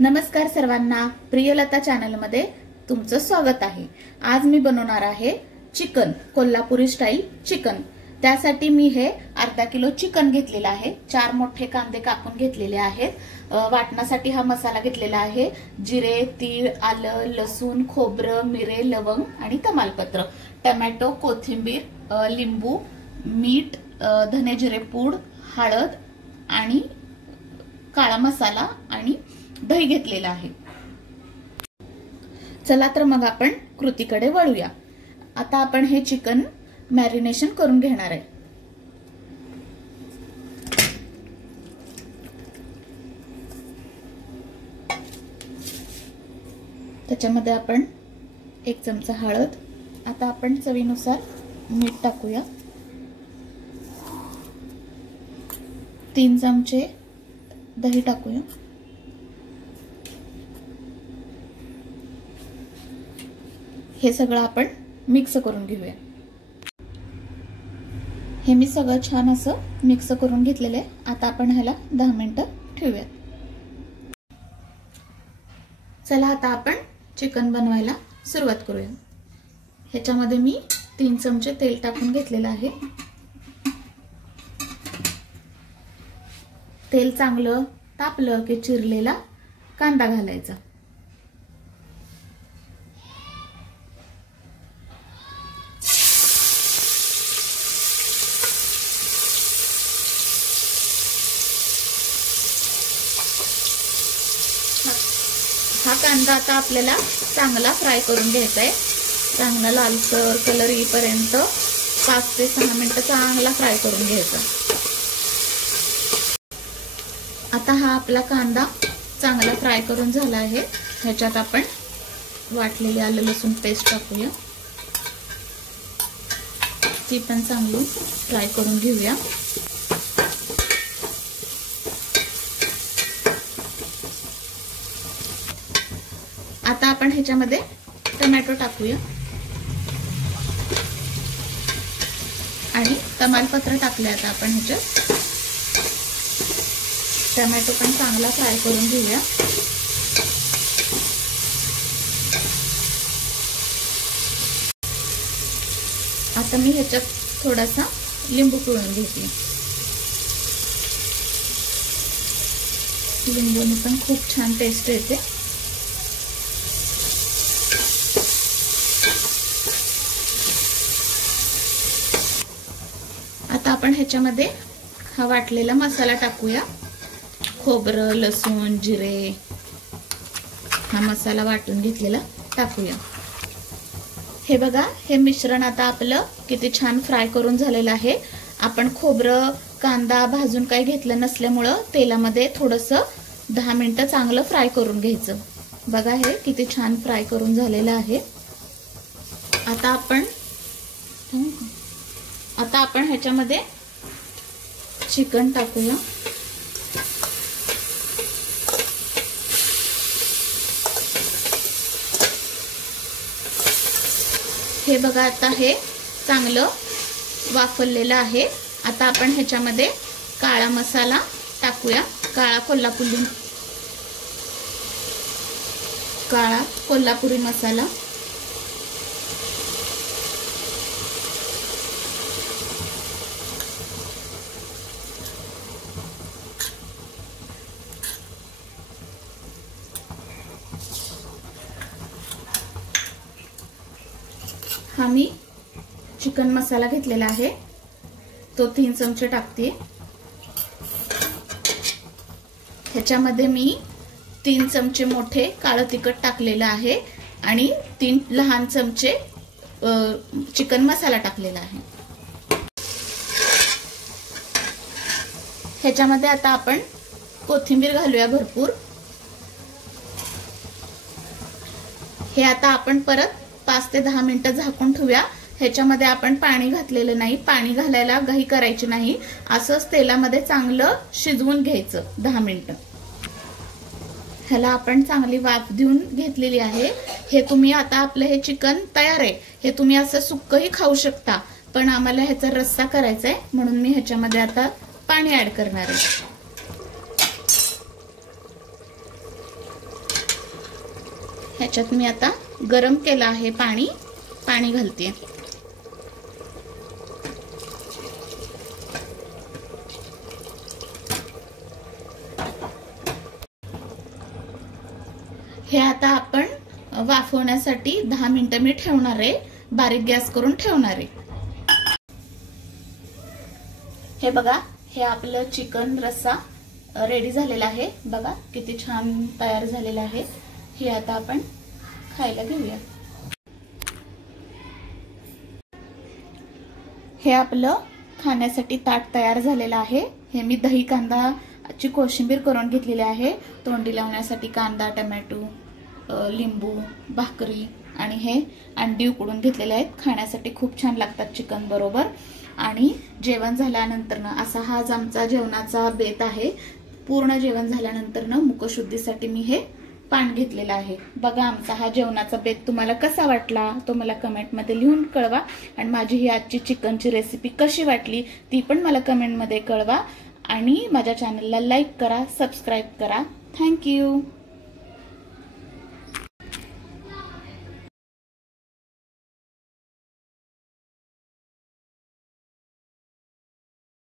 नमस्कार सर्वांना, प्रियलता चॅनल मध्ये तुमचं स्वागत आहे। आज मी बनवणार आहे चिकन, कोल्हापुरी स्टाईल चिकन। त्यासाठी मी हे अर्धा किलो चिकन घेतलेला आहे। 4 मोठे कांदे कापून घेतलेले आहेत। वाटणासाठी हा मसाला घेतलेला आहे। जिरे, तीळ, आलं, लसूण, खोबरं, मिरे, लवंग आणि तमालपत्र, टोमॅटो, कोथिंबीर, लिंबू, मीठ, धने जिरे पूड, हळद आणि काळा मसाला आणि दही घेतलेला आहे। चला तर मग आपण कृतीकडे वळूया। आता आपण हे चिकन मॅरिनेशन करून घेणार आहे। त्याच्यामध्ये आपण 1 चमचा हळद, आता आपण चवीनुसार मीठ टाकूया, 3 चमचे दही टाकूया, हे सगळं आपण मिक्स करून घेऊया। हे मी सगळं छान असं मिक्स करून घेतलेलं आहे। आता आपण ह्याला 10 मिनिटं ठेवूया। चला आता आपण चिकन बनवायला सुरुवात करूया। ह्याच्यामध्ये मी 3 चमचे तेल टाकून घेतलेलं आहे। तेल चांगलं तापलं की चिरलेला कांदा घालायचा। हा कांदा आता आपल्याला चांगला फ्राय करून घ्यायचा आहे। चांगला लालसर कलर येईपर्यंत 5 ते 6 मिनिटं चांगला फ्राय करून घ्यायचा। आता हा आपला कांदा चांगला फ्राय करून झाला आहे। ह्याच्यात आपण वाटलेली आलं लसूण पेस्ट टाकूया, ती पण चांगली फ्राय करून घेऊया। आता आपण ह्याच्यामध्ये टोमॅटो टाकूया आणि तमालपत्र टाकले। आता आपण ह्याच्यात टोमॅटो पण चांगला फ्राय करून घेऊया। आता मी ह्याच्यात थोडासा लिंबू पिळून घेते। लिंबूने पण खूप छान टेस्ट येते। आता आपण ह्याच्यामध्ये हा वाटलेला मसाला टाकूया। खोबरं, लसूण, जिरे, हा मसाला वाटून घेतलेला टाकूया। हे बघा, हे मिश्रण आता आपलं किती छान फ्राय करून झालेलं आहे। आपण खोबरं, कांदा भाजून काही घेतलं नसल्यामुळे तेलामध्ये थोडंसं 10 मिनिटं चांगलं फ्राय करून घ्यायचं। बघा, हे किती छान फ्राय करून झालेलं आहे। आता आपण ह्याच्यामध्ये चिकन टाकूया। हे बघा, आता हे चांगलं वाफवलेलं आहे। आता आपण ह्याच्यामध्ये काळा मसाला टाकूया, काळा कोल्हापुरी मसाला। हा मी चिकन मसाला घेतलेला आहे, तो 3 चमचे टाकते। ह्याच्यामध्ये मी 3 चमचे मोठे काळं तिखट टाकलेलं आहे आणि 3 लहान चमचे चिकन मसाला टाकलेला आहे। ह्याच्यामध्ये आता आपण कोथिंबीर घालूया भरपूर। हे आता आपण परत 5 ते 10 मिनिटं झाकून ठेवूया। ह्याच्यामध्ये आपण पाणी घातलेलं नाही, पाणी घालायला घाई करायची नाही। असंच तेलामध्ये चांगलं शिजवून घ्यायचं 10 मिनिटं। ह्याला आपण चांगली वाफ देऊन घेतलेली आहे। हे तुम्ही आता आपलं हे चिकन तयार आहे। हे तुम्ही असं सुक्कही खाऊ शकता, पण आम्हाला ह्याचा रस्सा करायचा आहे म्हणून मी ह्याच्यामध्ये आता पाणी ऍड करणार आहे। ह्याच्यात मी आता गरम केलं आहे पाणी घालते। हे आता आपण वाफवण्यासाठी 10 मिनिटं मी ठेवणार आहे, बारीक गॅस करून ठेवणार आहे। हे बघा, हे आपलं चिकन रस्सा रेडी झालेला आहे। बघा किती छान तयार झालेला आहे। हे आता आपण खायला घेऊया। हे आपलं खाण्यासाठी ताट तयार झालेलं आहे। हे मी दही कांदाची कोशिंबीर करून घेतलेली आहे। तोंडी लावण्यासाठी कांदा, टोमॅटो, लिंबू, भाकरी आणि हे अंडी उकडून घेतलेले आहेत। खाण्यासाठी खूप छान लागतात चिकन बरोबर। आणि जेवण झाल्यानंतर असा हा आमचा जेवणाचा बेत आहे। पूर्ण जेवण झाल्यानंतर मुखशुद्धीसाठी मी हे पान घेतलेलं आहे। बघा आमचा हा जेवणाचा बेत तुम्हाला कसा वाटला तो मला कमेंटमध्ये लिहून कळवा। आणि माझी ही आजची चिकनची रेसिपी कशी वाटली ती पण मला कमेंटमध्ये कळवा। आणि माझ्या चॅनलला लाईक करा, सबस्क्राईब करा। थँक्यू।